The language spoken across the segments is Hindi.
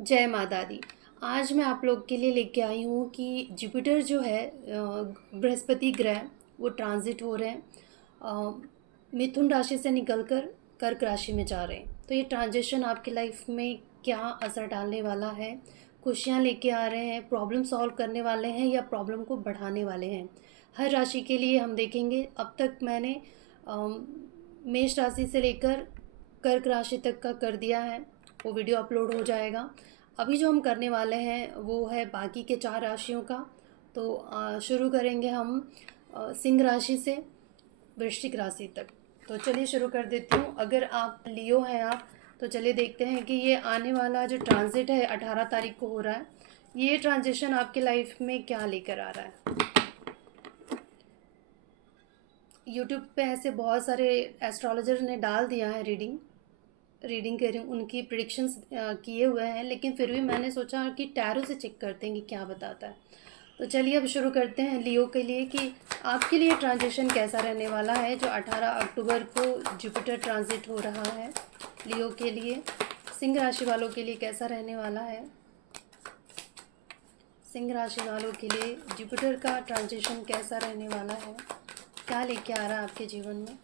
जय माता दी। आज मैं आप लोग के लिए लेके आई हूँ कि जुपिटर जो है बृहस्पति ग्रह वो ट्रांजिट हो रहे हैं, मिथुन राशि से निकलकर कर्क राशि में जा रहे हैं। तो ये ट्रांजिशन आपकी लाइफ में क्या असर डालने वाला है, खुशियाँ लेके आ रहे हैं, प्रॉब्लम सॉल्व करने वाले हैं या प्रॉब्लम को बढ़ाने वाले हैं, हर राशि के लिए हम देखेंगे। अब तक मैंने मेष राशि से लेकर कर्क राशि तक का कर दिया है, वो वीडियो अपलोड हो जाएगा। अभी जो हम करने वाले हैं वो है बाकी के 4 राशियों का। तो शुरू करेंगे हम सिंह राशि से वृश्चिक राशि तक। तो चलिए शुरू कर देती हूँ। अगर आप लियो हैं आप, तो चलिए देखते हैं कि ये आने वाला जो ट्रांजिट है 18 तारीख को हो रहा है, ये ट्रांजिशन आपकी लाइफ में क्या लेकर आ रहा है। यूट्यूब पे ऐसे बहुत सारे एस्ट्रोलॉजर ने डाल दिया है रीडिंग के उनकी प्रिडिक्शंस किए हुए हैं, लेकिन फिर भी मैंने सोचा कि टैरो से चेक करते हैं कि क्या बताता है। तो चलिए अब शुरू करते हैं लियो के लिए कि आपके लिए ट्रांजिशन कैसा रहने वाला है जो 18 अक्टूबर को जुपिटर ट्रांजिट हो रहा है। लियो के लिए, सिंह राशि वालों के लिए कैसा रहने वाला है। सिंह राशि वालों के लिए जुपिटर का ट्रांजिशन कैसा रहने वाला है, क्या लेके आ रहा है आपके जीवन में।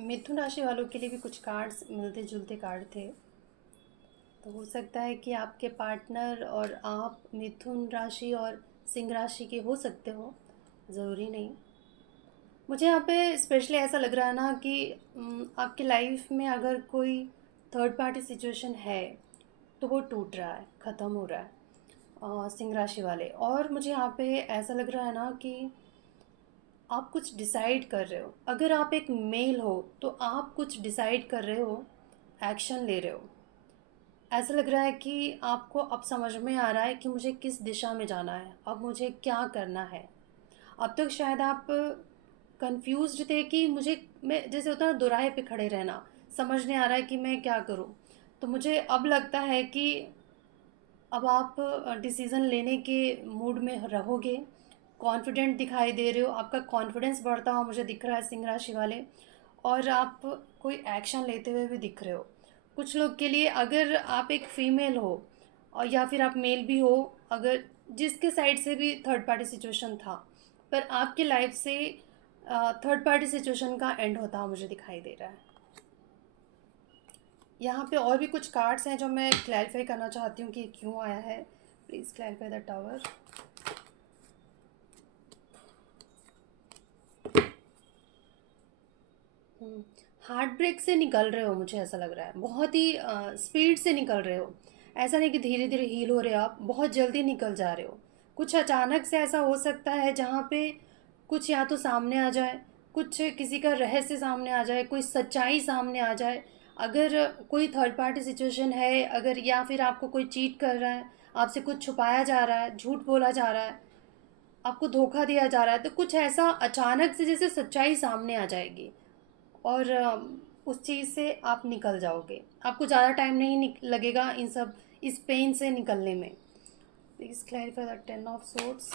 मिथुन राशि वालों के लिए भी कुछ कार्ड्स मिलते जुलते कार्ड थे। तो हो सकता है कि आपके पार्टनर और आप मिथुन राशि और सिंह राशि के हो सकते हो, ज़रूरी नहीं। मुझे यहाँ पे स्पेशली ऐसा लग रहा है ना कि आपकी लाइफ में अगर कोई थर्ड पार्टी सिचुएशन है तो वो टूट रहा है, ख़त्म हो रहा है, सिंह राशि वाले। और मुझे यहाँ पे ऐसा लग रहा है ना कि आप कुछ डिसाइड कर रहे हो। अगर आप एक मेल हो तो आप कुछ डिसाइड कर रहे हो, एक्शन ले रहे हो। ऐसा लग रहा है कि आपको अब समझ में आ रहा है कि मुझे किस दिशा में जाना है, अब मुझे क्या करना है। अब तक शायद आप कंफ्यूज्ड थे कि मुझे, मैं जैसे होता है ना दोराहे पे खड़े रहना, समझ नहीं आ रहा है कि मैं क्या करूं। तो मुझे अब लगता है कि अब आप डिसीज़न लेने के मूड में रहोगे। कॉन्फिडेंट दिखाई दे रहे हो, आपका कॉन्फिडेंस बढ़ता हुआ मुझे दिख रहा है सिंह राशि वाले। और आप कोई एक्शन लेते हुए भी दिख रहे हो। कुछ लोग के लिए अगर आप एक फीमेल हो और या फिर आप मेल भी हो, अगर जिसके साइड से भी थर्ड पार्टी सिचुएशन था, पर आपकी लाइफ से थर्ड पार्टी सिचुएशन का एंड होता हुआ मुझे दिखाई दे रहा है। यहाँ पे और भी कुछ कार्ड्स हैं जो मैं क्लैरिफाई करना चाहती हूँ कि क्यों आया है। Please clarify the tower. Heart break से निकल रहे हो, मुझे ऐसा लग रहा है बहुत ही स्पीड से निकल रहे हो। ऐसा नहीं कि धीरे धीरे हील हो रहे हो, आप बहुत जल्दी निकल जा रहे हो। कुछ अचानक से ऐसा हो सकता है जहाँ पे कुछ या तो सामने आ जाए, कुछ किसी का रहस्य सामने आ जाए, कोई सच्चाई सामने आ जाए। अगर कोई थर्ड पार्टी सिचुएशन है, अगर या फिर आपको कोई चीट कर रहा है, आपसे कुछ छुपाया जा रहा है, झूठ बोला जा रहा है, आपको धोखा दिया जा रहा है, तो कुछ ऐसा अचानक से जैसे सच्चाई सामने आ जाएगी। और उस चीज़ से आप निकल जाओगे। आपको ज़्यादा टाइम नहीं लगेगा इन सब, इस पेन से निकलने में। Please clarify the 10 of swords.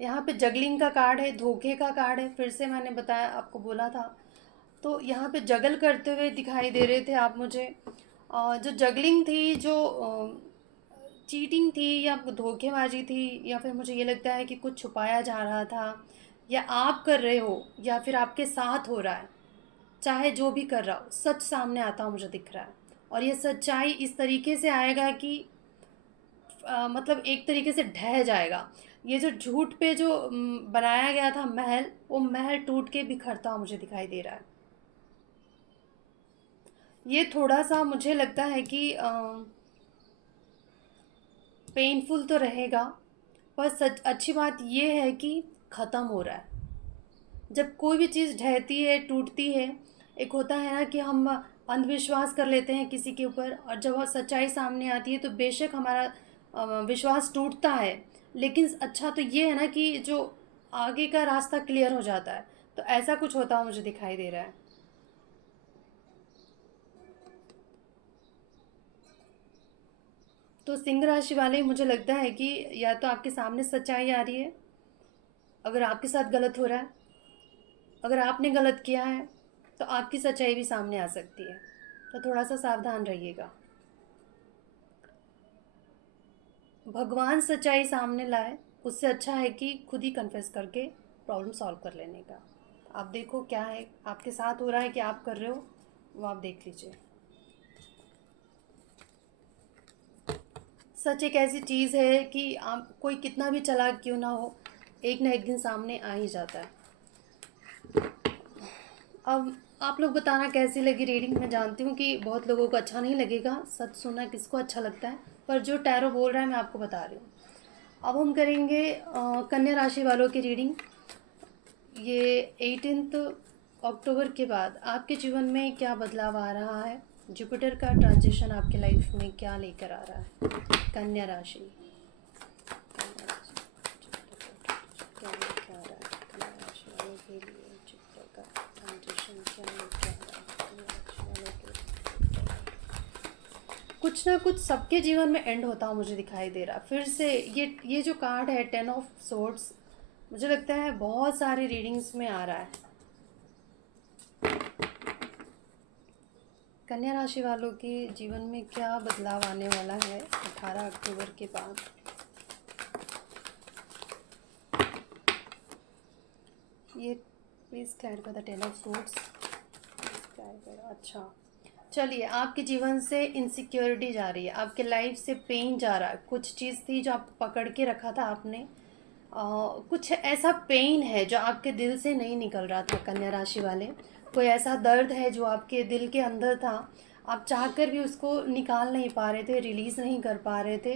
यहाँ पे जगलिंग का कार्ड है, धोखे का कार्ड है, फिर से मैंने बताया, आपको बोला था। तो यहाँ पे जगल करते हुए दिखाई दे रहे थे आप मुझे। जो जगलिंग थी, जो चीटिंग थी या धोखेबाजी थी, या फिर मुझे ये लगता है कि कुछ छुपाया जा रहा था, या आप कर रहे हो या फिर आपके साथ हो रहा है। चाहे जो भी कर रहा हो, सच सामने आता मुझे दिख रहा है। और ये सच्चाई इस तरीके से आएगा कि मतलब एक तरीके से ढह जाएगा। ये जो झूठ पे जो बनाया गया था महल, वो महल टूट के बिखरता हुआ मुझे दिखाई दे रहा है। ये थोड़ा सा मुझे लगता है कि पेनफुल तो रहेगा, पर सच अच्छी बात ये है कि ख़त्म हो रहा है। जब कोई भी चीज़ ढहती है, टूटती है, एक होता है ना कि हम अंधविश्वास कर लेते हैं किसी के ऊपर, और जब वो सच्चाई सामने आती है तो बेशक हमारा विश्वास टूटता है। लेकिन अच्छा तो ये है ना कि जो आगे का रास्ता क्लियर हो जाता है। तो ऐसा कुछ होता हुआ मुझे दिखाई दे रहा है। तो सिंह राशि वाले, मुझे लगता है कि या तो आपके सामने सच्चाई आ रही है, अगर आपके साथ गलत हो रहा है, अगर आपने गलत किया है तो आपकी सच्चाई भी सामने आ सकती है, तो थोड़ा सा सावधान रहिएगा। भगवान सच्चाई सामने लाए, उससे अच्छा है कि खुद ही कन्फेस करके प्रॉब्लम सॉल्व कर लेने का। आप देखो क्या है आपके साथ हो रहा है कि आप कर रहे हो, वो आप देख लीजिए। सच एक ऐसी चीज़ है कि आप कोई कितना भी चालाक क्यों ना हो, एक ना एक दिन सामने आ ही जाता है। अब आप लोग बताना कैसी लगी रीडिंग। मैं जानती हूँ कि बहुत लोगों को अच्छा नहीं लगेगा, सच सुनना किसको अच्छा लगता है, पर जो टैरो बोल रहा है मैं आपको बता रही हूँ। अब हम करेंगे कन्या राशि वालों की रीडिंग। ये 18 अक्टूबर के बाद आपके जीवन में क्या बदलाव आ रहा है, जुपिटर का ट्रांजिशन आपके लाइफ में क्या लेकर आ रहा है। कन्या राशि, कन्या राशि, क्या लेकर आ रहा है कन्या राशि वालों के लिए, जुपिटर का ट्रांजिशन क्या लेकर आ रहा है कन्या राशि वालों के लिए। कुछ ना कुछ सबके जीवन में एंड होता हुआ मुझे दिखाई दे रहा। फिर से ये जो कार्ड है 10 ऑफ सोर्ड्स, मुझे लगता है बहुत सारी रीडिंग्स में आ रहा है। कन्या राशि वालों के जीवन में क्या बदलाव आने वाला है 18 अक्टूबर के बाद। ये please clarify the 10 of swords. अच्छा, चलिए, आपके जीवन से इनसिक्योरिटी जा रही है, आपके लाइफ से पेन जा रहा है। कुछ चीज़ थी जो आप पकड़ के रखा था आपने, कुछ ऐसा पेन है जो आपके दिल से नहीं निकल रहा था कन्या राशि वाले। कोई ऐसा दर्द है जो आपके दिल के अंदर था, आप चाहकर भी उसको निकाल नहीं पा रहे थे, रिलीज़ नहीं कर पा रहे थे,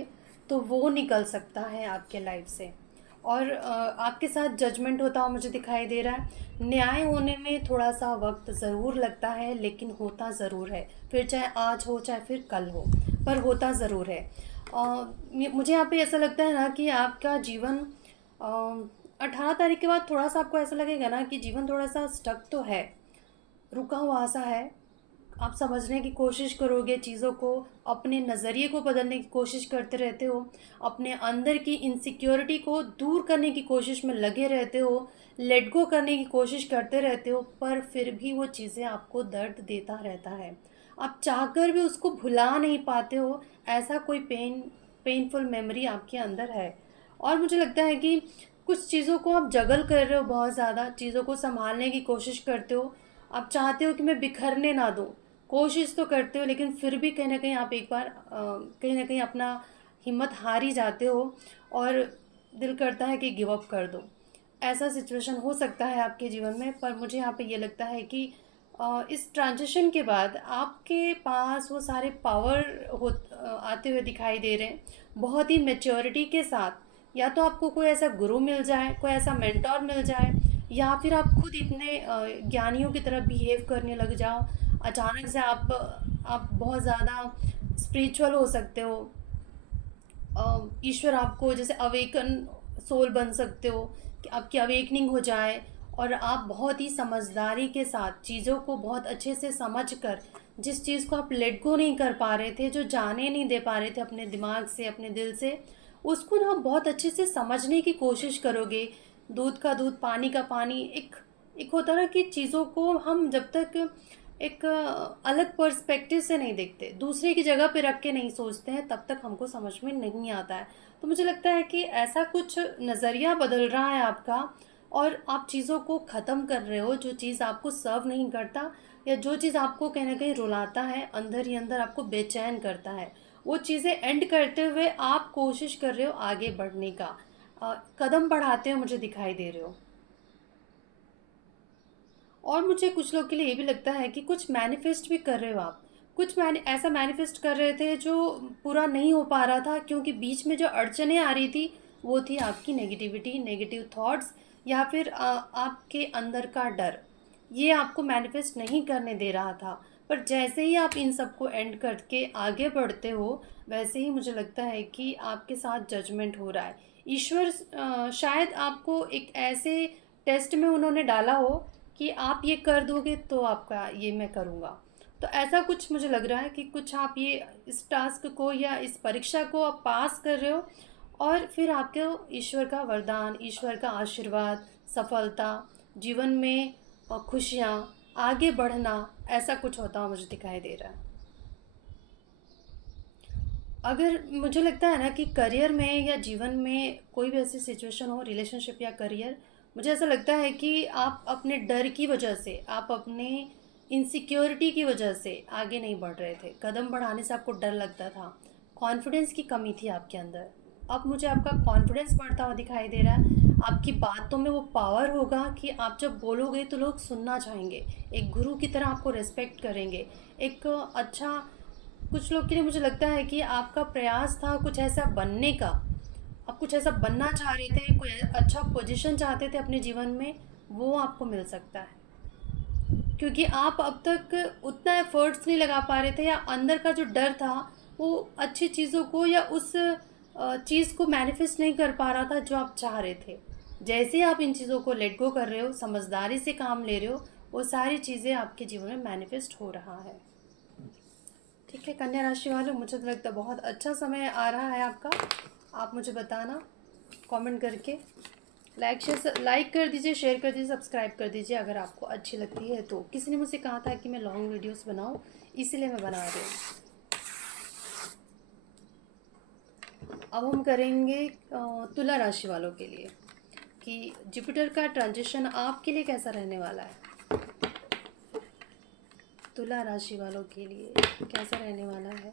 तो वो निकल सकता है आपके लाइफ से। और आपके साथ जजमेंट होता हुआ मुझे दिखाई दे रहा है। न्याय होने में थोड़ा सा वक्त ज़रूर लगता है, लेकिन होता ज़रूर है। फिर चाहे आज हो चाहे फिर कल हो, पर होता ज़रूर है। मुझे यहाँ पे ऐसा लगता है ना कि आपका जीवन 18 तारीख के बाद थोड़ा सा आपको ऐसा लगेगा ना कि जीवन थोड़ा सा स्टक तो है, रुका हुआ सा है। आप समझने की कोशिश करोगे चीज़ों को, अपने नज़रिए को बदलने की कोशिश करते रहते हो, अपने अंदर की इनसिक्योरिटी को दूर करने की कोशिश में लगे रहते हो, लेट गो करने की कोशिश करते रहते हो, पर फिर भी वो चीज़ें आपको दर्द देता रहता है। आप चाहकर भी उसको भुला नहीं पाते हो, ऐसा कोई पेनफुल मेमोरी आपके अंदर है। और मुझे लगता है कि कुछ चीज़ों को आप जगल कर रहे हो, बहुत ज़्यादा चीज़ों को संभालने की कोशिश करते हो। आप चाहते हो कि मैं बिखरने ना दूँ, कोशिश तो करते हो, लेकिन फिर भी कहीं ना कहीं आप एक बार कहीं ना कहीं अपना हिम्मत हार ही जाते हो, और दिल करता है कि गिव अप कर दो। ऐसा सिचुएशन हो सकता है आपके जीवन में। पर मुझे यहाँ पे ये लगता है कि इस ट्रांजिशन के बाद आपके पास वो सारे पावर आते हुए दिखाई दे रहे हैं, बहुत ही मेच्योरिटी के साथ। या तो आपको कोई ऐसा गुरु मिल जाए, कोई ऐसा मेंटोर मिल जाए, या फिर आप खुद इतने ज्ञानियों की तरह बिहेव करने लग जाओ। अचानक से आप बहुत ज़्यादा स्पिरिचुअल हो सकते हो। ईश्वर आपको जैसे अवेकन सोल बन सकते हो, कि आपकी अवेकनिंग हो जाए, और आप बहुत ही समझदारी के साथ चीज़ों को बहुत अच्छे से समझ कर, जिस चीज़ को आप लेट गो नहीं कर पा रहे थे, जो जाने नहीं दे पा रहे थे अपने दिमाग से, अपने दिल से, उसको ना आप बहुत अच्छे से समझने की कोशिश करोगे। दूध का दूध, पानी का पानी, एक एक होता है ना कि चीज़ों को हम जब तक एक अलग पर्सपेक्टिव से नहीं देखते, दूसरे की जगह पे रख के नहीं सोचते हैं, तब तक हमको समझ में नहीं आता है। तो मुझे लगता है कि ऐसा कुछ नज़रिया बदल रहा है आपका, और आप चीज़ों को ख़त्म कर रहे हो, जो चीज़ आपको सर्व नहीं करता, या जो चीज़ आपको कहीं ना कहीं रुलाता है, अंदर ही अंदर आपको बेचैन करता है, वो चीज़ें एंड करते हुए आप कोशिश कर रहे हो आगे बढ़ने का, कदम बढ़ाते हुए मुझे दिखाई दे रहे हो। और मुझे कुछ लोग के लिए ये भी लगता है कि कुछ मैनिफेस्ट भी कर रहे हो आप। कुछ ऐसा मैनिफेस्ट कर रहे थे जो पूरा नहीं हो पा रहा था, क्योंकि बीच में जो अड़चनें आ रही थी वो थी आपकी नेगेटिविटी, नेगेटिव थॉट्स, या फिर आपके अंदर का डर। ये आपको मैनिफेस्ट नहीं करने दे रहा था। पर जैसे ही आप इन सबको एंड करके आगे बढ़ते हो, वैसे ही मुझे लगता है कि आपके साथ जजमेंट हो रहा है। ईश्वर शायद आपको एक ऐसे टेस्ट में उन्होंने डाला हो कि आप ये कर दोगे तो आपका ये मैं करूँगा। तो ऐसा कुछ मुझे लग रहा है कि कुछ आप ये इस टास्क को या इस परीक्षा को आप पास कर रहे हो, और फिर आपको ईश्वर का वरदान, ईश्वर का आशीर्वाद, सफलता, जीवन में खुशियाँ, आगे बढ़ना, ऐसा कुछ होता हुआ मुझे दिखाई दे रहा है। अगर मुझे लगता है ना कि करियर में या जीवन में कोई भी ऐसी सिचुएशन हो, रिलेशनशिप या करियर, मुझे ऐसा लगता है कि आप अपने डर की वजह से, आप अपने इनसिक्योरिटी की वजह से आगे नहीं बढ़ रहे थे। कदम बढ़ाने से आपको डर लगता था, कॉन्फिडेंस की कमी थी आपके अंदर। अब मुझे आपका कॉन्फिडेंस बढ़ता हुआ दिखाई दे रहा है। आपकी बातों में वो पावर होगा कि आप जब बोलोगे तो लोग सुनना चाहेंगे, एक गुरु की तरह आपको रेस्पेक्ट करेंगे। एक अच्छा, कुछ लोग के लिए मुझे लगता है कि आपका प्रयास था कुछ ऐसा बनने का, आप कुछ ऐसा बनना चाह रहे थे, कोई अच्छा पोजीशन चाहते थे अपने जीवन में, वो आपको मिल सकता है। क्योंकि आप अब तक उतना एफर्ट्स नहीं लगा पा रहे थे, या अंदर का जो डर था वो अच्छी चीज़ों को या उस चीज़ को मैनिफेस्ट नहीं कर पा रहा था जो आप चाह रहे थे। जैसे ही आप इन चीज़ों को लेट गो कर रहे हो, समझदारी से काम ले रहे हो, वो सारी चीज़ें आपके जीवन में मैनिफेस्ट हो रहा है। ठीक है कन्या राशि वालों, मुझे तो लगता है बहुत अच्छा समय आ रहा है आपका। आप मुझे बताना कमेंट करके। लाइक कर दीजिए, शेयर कर दीजिए, सब्सक्राइब कर दीजिए अगर आपको अच्छी लगती है तो। किसी ने मुझसे कहा था कि मैं लॉन्ग वीडियोस बनाऊं, इसीलिए मैं बना रही हूँ। अब हम करेंगे तुला राशि वालों के लिए कि जुपिटर का ट्रांजिशन आपके लिए कैसा रहने वाला है। तुला राशि वालों के लिए कैसा रहने वाला है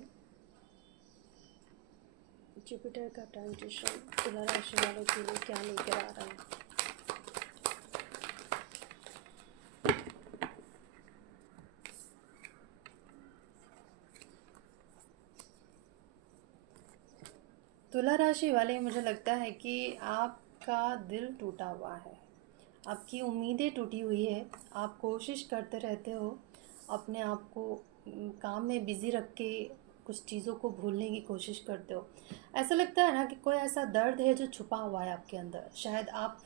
जुपिटर का ट्रांजिशन, तुला राशि वालों के लिए क्या लेकर आ रहा है। तुला राशि वाले, मुझे लगता है कि आपका दिल टूटा हुआ है, आपकी उम्मीदें टूटी हुई है। आप कोशिश करते रहते हो अपने आप को काम में बिज़ी रख के, कुछ चीज़ों को भूलने की कोशिश करते हो। ऐसा लगता है ना कि कोई ऐसा दर्द है जो छुपा हुआ है आपके अंदर। शायद आप,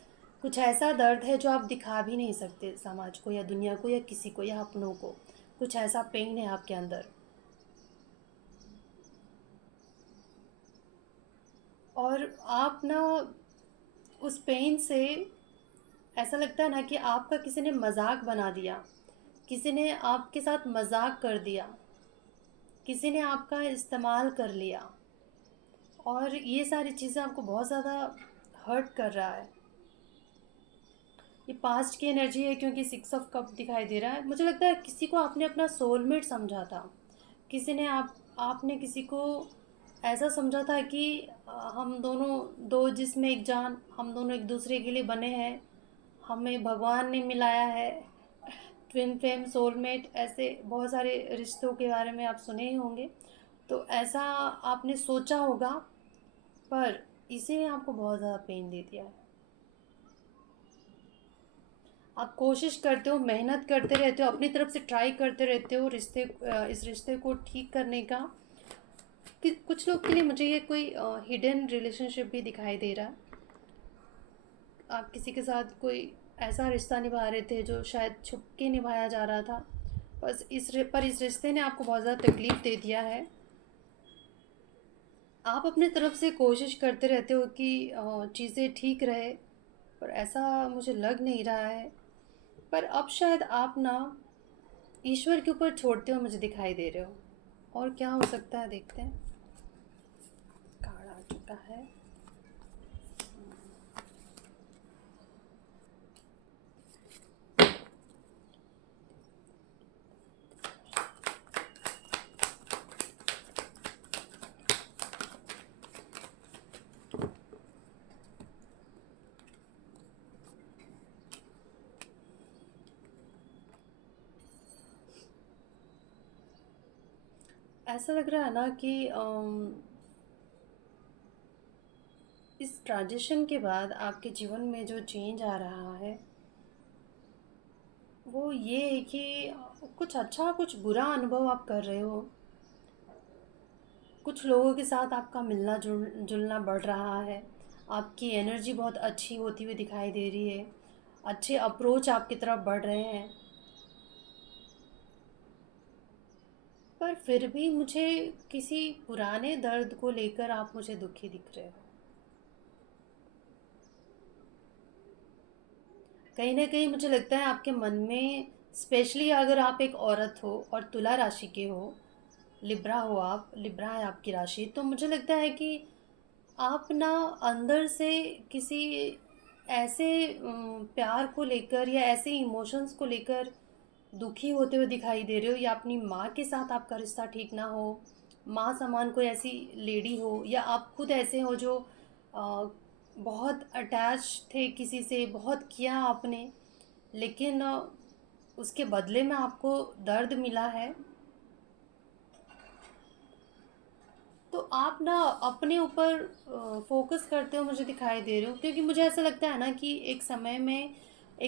कुछ ऐसा दर्द है जो आप दिखा भी नहीं सकते समाज को या दुनिया को या किसी को या अपनों को। कुछ ऐसा पेन है आपके अंदर, और आप ना उस पेन से, ऐसा लगता है ना कि आपका किसी ने मजाक बना दिया, किसी ने आपके साथ मजाक कर दिया, किसी ने आपका इस्तेमाल कर लिया, और ये सारी चीज़ें आपको बहुत ज़्यादा हर्ट कर रहा है। ये पास्ट की एनर्जी है, क्योंकि 6 ऑफ कप दिखाई दे रहा है। मुझे लगता है किसी को आपने अपना सोलमेट समझा था, किसी ने आपने किसी को ऐसा समझा था कि हम दोनों दो जिस्म एक जान, हम दोनों एक दूसरे के लिए बने हैं, हमें भगवान ने मिलाया है। ट्विन फ्लेम, सोलमेट, ऐसे बहुत सारे रिश्तों के बारे में आप सुने ही होंगे। तो ऐसा आपने सोचा होगा, पर इसी ने आपको बहुत ज़्यादा पेन दे दिया है। आप कोशिश करते हो, मेहनत करते रहते हो, अपनी तरफ से ट्राई करते रहते हो इस रिश्ते को ठीक करने का। कि कुछ लोग के लिए मुझे ये कोई हिडन रिलेशनशिप भी दिखाई दे रहा है। आप किसी के साथ कोई ऐसा रिश्ता निभा रहे थे जो शायद छुप के निभाया जा रहा था, बस इस रिश्ते ने आपको बहुत ज़्यादा तकलीफ़ दे दिया है। आप अपने तरफ से कोशिश करते रहते हो कि चीज़ें ठीक रहे, पर ऐसा मुझे लग नहीं रहा है। पर अब शायद आप ना ईश्वर के ऊपर छोड़ते हो मुझे दिखाई दे रहे हो। और क्या हो सकता है देखते हैं। कार्ड आ चुका है। ऐसा लग रहा है ना कि इस ट्रांजिशन के बाद आपके जीवन में जो चेंज आ रहा है वो ये है कि कुछ अच्छा कुछ बुरा अनुभव आप कर रहे हो। कुछ लोगों के साथ आपका मिलना जुलना बढ़ रहा है। आपकी एनर्जी बहुत अच्छी होती हुई दिखाई दे रही है। अच्छे अप्रोच आपकी तरफ बढ़ रहे हैं। पर फिर भी मुझे किसी पुराने दर्द को लेकर आप मुझे दुखी दिख रहे हो। कहीं न कहीं मुझे लगता है आपके मन में, स्पेशली अगर आप एक औरत हो और तुला राशि के हो, लिब्रा हो आप, लिब्रा है आपकी राशि, तो मुझे लगता है कि आप ना अंदर से किसी ऐसे प्यार को लेकर या ऐसे इमोशंस को लेकर दुखी होते हुए दिखाई दे रहे हो, या अपनी माँ के साथ आपका रिश्ता ठीक ना हो, माँ समान कोई ऐसी लेडी हो, या आप खुद ऐसे हो जो अ, बहुत अटैच थे किसी से, बहुत किया आपने, लेकिन उसके बदले में आपको दर्द मिला है। तो आप ना अपने ऊपर फ़ोकस करते हो मुझे दिखाई दे रहे हो, क्योंकि मुझे ऐसा लगता है ना कि एक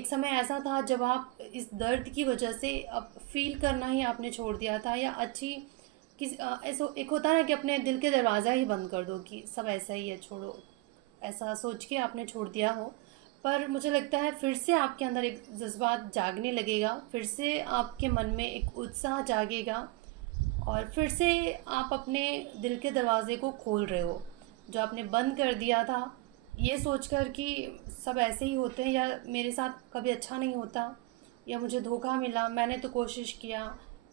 समय ऐसा था जब आप इस दर्द की वजह से अब फ़ील करना ही आपने छोड़ दिया था, या अच्छी ऐसा एक होता है ना कि अपने दिल के दरवाज़ा ही बंद कर दो कि सब ऐसा ही है, छोड़ो, ऐसा सोच के आपने छोड़ दिया हो। पर मुझे लगता है फिर से आपके अंदर एक जज्बात जागने लगेगा, फिर से आपके मन में एक उत्साह जागेगा, और फिर से आप अपने दिल के दरवाज़े को खोल रहे हो, जो आपने बंद कर दिया था, ये सोचकर कि सब ऐसे ही होते हैं, या मेरे साथ कभी अच्छा नहीं होता, या मुझे धोखा मिला, मैंने तो कोशिश किया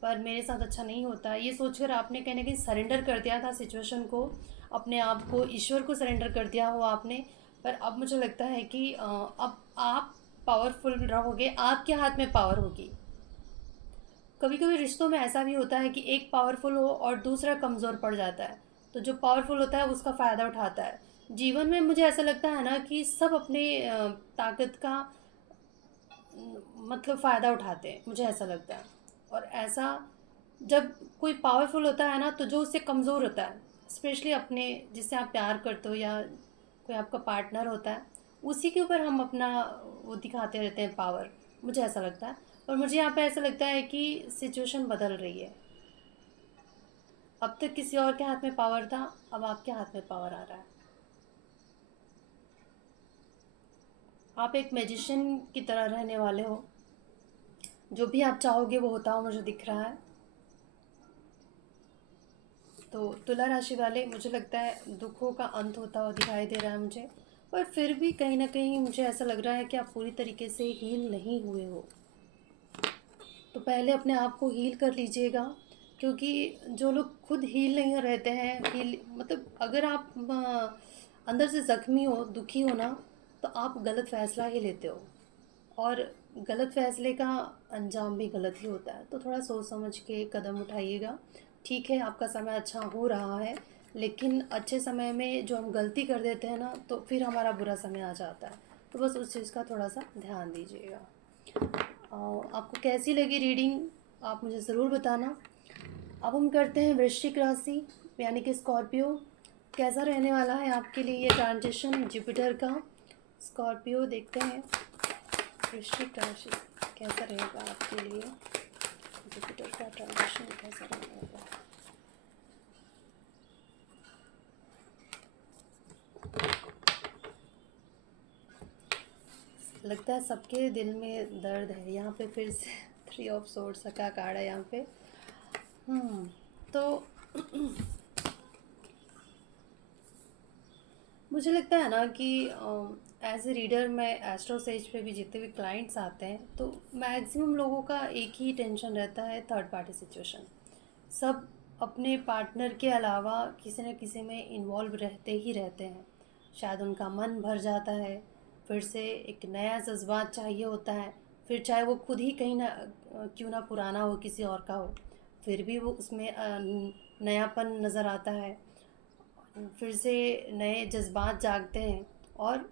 पर मेरे साथ अच्छा नहीं होता, ये सोचकर आपने कहीं न कहीं सरेंडर कर दिया था सिचुएशन को, अपने आप को ईश्वर को सरेंडर कर दिया हो आपने। पर अब मुझे लगता है कि अब आप पावरफुल रहोगे, आपके हाथ में पावर होगी। कभी कभी रिश्तों में ऐसा भी होता है कि एक पावरफुल हो और दूसरा कमज़ोर पड़ जाता है, तो जो पावरफुल होता है उसका फ़ायदा उठाता है। जीवन में मुझे ऐसा लगता है ना कि सब अपने ताकत का मतलब फ़ायदा उठाते हैं, मुझे ऐसा लगता है। और ऐसा जब कोई पावरफुल होता है ना, तो जो उससे कमज़ोर होता है, स्पेशली अपने जिससे आप प्यार करते हो, या कोई आपका पार्टनर होता है, उसी के ऊपर हम अपना वो दिखाते रहते हैं पावर, मुझे ऐसा लगता है। और मुझे यहाँ पे ऐसा लगता है कि सिचुएशन बदल रही है। अब तक किसी और के हाथ में पावर था, अब आपके हाथ में पावर आ रहा है। आप एक मैजिशियन की तरह रहने वाले हो, जो भी आप चाहोगे वो होता हो, मुझे दिख रहा है। तो तुला राशि वाले, मुझे लगता है दुखों का अंत होता हुआ दिखाई दे रहा है मुझे। पर फिर भी कहीं ना कहीं मुझे ऐसा लग रहा है कि आप पूरी तरीके से हील नहीं हुए हो। तो पहले अपने आप को हील कर लीजिएगा, क्योंकि जो लोग खुद हील नहीं रहते हैं, हील मतलब अगर आप अंदर से ज़ख्मी हो, दुखी हो ना, तो आप गलत फ़ैसला ही लेते हो, और गलत फ़ैसले का अंजाम भी गलत ही होता है। तो थोड़ा सोच समझ के कदम उठाइएगा। ठीक है, आपका समय अच्छा हो रहा है, लेकिन अच्छे समय में जो हम गलती कर देते हैं ना, तो फिर हमारा बुरा समय आ जाता है। तो बस उस चीज़ का थोड़ा सा ध्यान दीजिएगा। आपको कैसी लगी रीडिंग, आप मुझे ज़रूर बताना। अब हम करते हैं वृश्चिक राशि, यानी कि स्कॉर्पियो। कैसा रहने वाला है आपके लिए ये ट्रांजिशन जुपिटर का। स्कॉर्पियो देखते हैं वृश्चिक राशि कैसा रहेगा आपके लिए, जुपिटर का ट्रांजिशन कैसा रहेगा। लगता है सबके दिल में दर्द है यहाँ पे, फिर से 3 ऑफ सोर्ड्स का कार्ड है यहाँ पे। तो मुझे लगता है ना कि एज ए रीडर, मैं एस्ट्रो सेज पे भी जितने भी क्लाइंट्स आते हैं, तो मैक्सिमम लोगों का एक ही टेंशन रहता है, थर्ड पार्टी सिचुएशन। सब अपने पार्टनर के अलावा किसी न किसी में इन्वॉल्व रहते ही रहते हैं। शायद उनका मन भर जाता है, फिर से एक नया जज्बात चाहिए होता है, फिर चाहे वो खुद ही कहीं ना क्यों ना पुराना हो, किसी और का हो, फिर भी वो उसमें नयापन नज़र आता है, फिर से नए जज्बात जागते हैं, और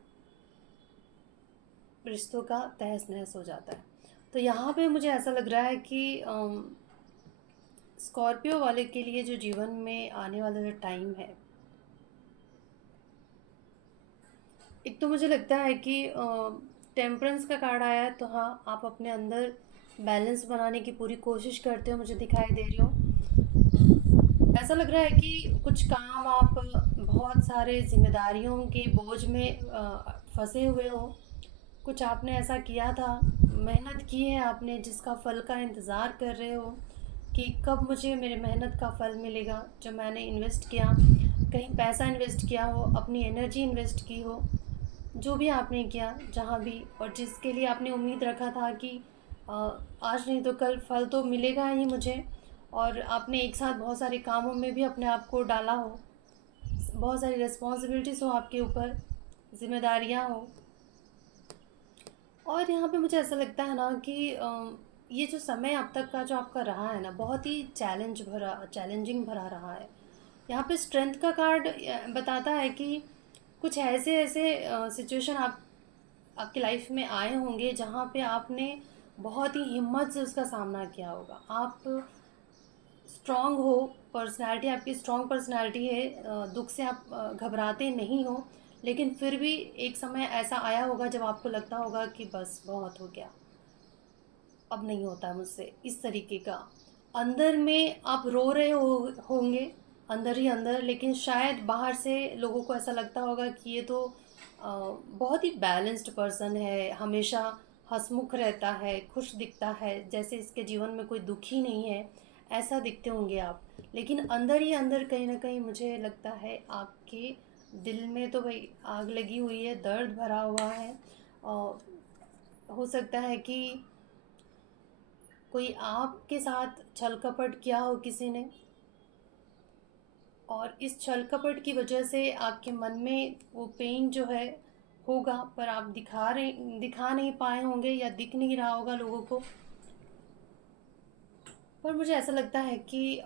रिश्तों का तहस नहस हो जाता है। तो यहाँ पे मुझे ऐसा लग रहा है कि स्कॉर्पियो वाले के लिए जो जीवन में आने वाला जो टाइम है, एक तो मुझे लगता है कि टेम्परेंस का कार्ड आया है, तो हाँ, आप अपने अंदर बैलेंस बनाने की पूरी कोशिश करते हो, मुझे दिखाई दे रही हो। ऐसा लग रहा है कि कुछ काम आप बहुत सारे जिम्मेदारियों के बोझ में फंसे हुए हो। कुछ आपने ऐसा किया था, मेहनत की है आपने, जिसका फल का इंतज़ार कर रहे हो कि कब मुझे मेरे मेहनत का फल मिलेगा। जो मैंने इन्वेस्ट किया, कहीं पैसा इन्वेस्ट किया हो, अपनी एनर्जी इन्वेस्ट की हो, जो भी आपने किया जहाँ भी, और जिसके लिए आपने उम्मीद रखा था कि अ, आज नहीं तो कल फल तो मिलेगा ही मुझे, और आपने एक साथ बहुत सारे कामों में भी अपने आप को डाला हो, बहुत सारी रिस्पॉन्सिबिलिटीज़ हो आपके ऊपर, ज़िम्मेदारियाँ हो। और यहाँ पे मुझे ऐसा लगता है ना कि ये जो समय अब तक का जो आपका रहा है ना, बहुत ही चैलेंजिंग भरा रहा है। यहाँ पे स्ट्रेंथ का कार्ड बताता है कि कुछ ऐसे ऐसे सिचुएशन आपकी लाइफ में आए होंगे जहाँ पे आपने बहुत ही हिम्मत से उसका सामना किया होगा। आप स्ट्रांग हो, पर्सनैलिटी आपकी स्ट्रांग पर्सनैलिटी है, दुख से आप घबराते नहीं हो, लेकिन फिर भी एक समय ऐसा आया होगा जब आपको लगता होगा कि बस बहुत हो गया, अब नहीं होता मुझसे, इस तरीके का। अंदर में आप रो रहे होंगे, अंदर ही अंदर, लेकिन शायद बाहर से लोगों को ऐसा लगता होगा कि ये तो बहुत ही बैलेंस्ड पर्सन है, हमेशा हंसमुख रहता है, खुश दिखता है, जैसे इसके जीवन में कोई दुख ही नहीं है, ऐसा दिखते होंगे आप। लेकिन अंदर ही अंदर कहीं ना कहीं मुझे लगता है आपके दिल में तो भाई आग लगी हुई है, दर्द भरा हुआ है। और हो सकता है कि कोई आपके साथ छल कपट किया हो किसी ने, और इस छल कपट की वजह से आपके मन में वो पेन जो है होगा, पर आप दिखा नहीं पाए होंगे, या दिख नहीं रहा होगा लोगों को। पर मुझे ऐसा लगता है कि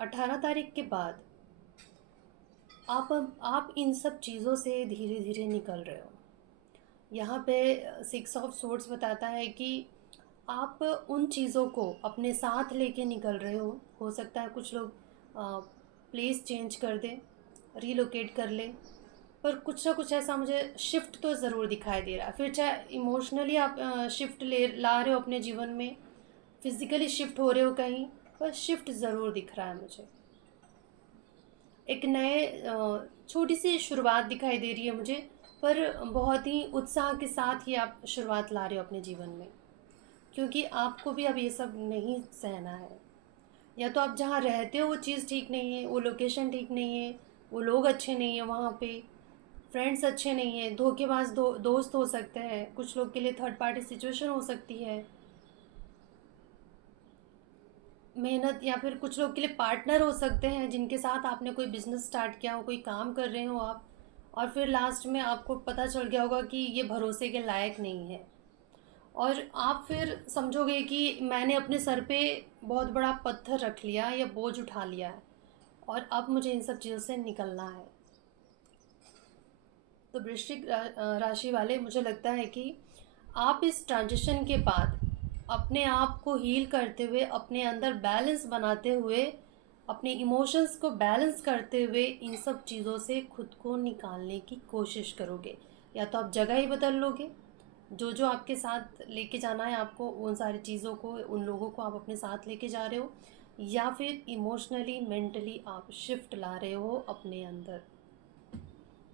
18 तारीख के बाद आप इन सब चीज़ों से धीरे धीरे निकल रहे हो। यहाँ पे 6 ऑफ सोर्ड्स बताता है कि आप उन चीज़ों को अपने साथ लेके निकल रहे हो सकता है कुछ लोग प्लेस चेंज कर दें, रीलोकेट कर लें, पर कुछ ना कुछ ऐसा मुझे शिफ्ट तो ज़रूर दिखाई दे रहा है। फिर चाहे इमोशनली आप शिफ्ट ले ला रहे हो अपने जीवन में, फिज़िकली शिफ्ट हो रहे हो कहीं, पर शिफ्ट ज़रूर दिख रहा है मुझे। एक नए छोटी सी शुरुआत दिखाई दे रही है मुझे, पर बहुत ही उत्साह के साथ ही आप शुरुआत ला रहे हो अपने जीवन में, क्योंकि आपको भी अब ये सब नहीं सहना है। या तो आप जहाँ रहते हो वो चीज़ ठीक नहीं है, वो लोकेशन ठीक नहीं है, वो लोग अच्छे नहीं हैं वहाँ पे, फ्रेंड्स अच्छे नहीं हैं, धोखेबाज दोस्त हो सकते हैं, कुछ लोग के लिए थर्ड पार्टी सिचुएशन हो सकती है, मेहनत, या फिर कुछ लोग के लिए पार्टनर हो सकते हैं जिनके साथ आपने कोई बिजनेस स्टार्ट किया हो, कोई काम कर रहे हो आप, और फिर लास्ट में आपको पता चल गया होगा कि ये भरोसे के लायक नहीं है, और आप फिर समझोगे कि मैंने अपने सर पे बहुत बड़ा पत्थर रख लिया या बोझ उठा लिया है, और अब मुझे इन सब चीज़ों से निकलना है। तो वृश्चिक राशि वाले, मुझे लगता है कि आप इस ट्रांजिशन के बाद अपने आप को हील करते हुए, अपने अंदर बैलेंस बनाते हुए, अपने इमोशंस को बैलेंस करते हुए इन सब चीज़ों से खुद को निकालने की कोशिश करोगे। या तो आप जगह ही बदल लोगे, जो जो आपके साथ लेके जाना है आपको, उन सारी चीज़ों को, उन लोगों को आप अपने साथ लेके जा रहे हो, या फिर इमोशनली मेंटली आप शिफ्ट ला रहे हो अपने अंदर।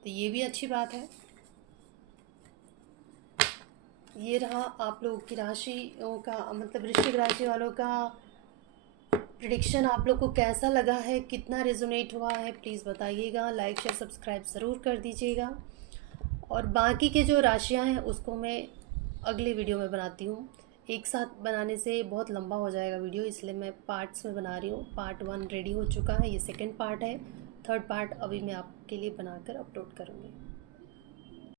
तो ये भी अच्छी बात है। ये रहा आप लोगों की राशियों का, मतलब वृश्चिक राशि वालों का प्रिडिक्शन। आप लोग को कैसा लगा है, कितना रेजोनेट हुआ है, प्लीज़ बताइएगा। लाइक शेयर सब्सक्राइब ज़रूर कर दीजिएगा। और बाकी के जो राशियां हैं उसको मैं अगले वीडियो में बनाती हूँ। एक साथ बनाने से बहुत लंबा हो जाएगा वीडियो, इसलिए मैं पार्ट्स में बना रही हूँ। पार्ट 1 रेडी हो चुका है, ये सेकंड पार्ट है, थर्ड पार्ट अभी मैं आपके लिए बनाकर अपलोड करूँगी।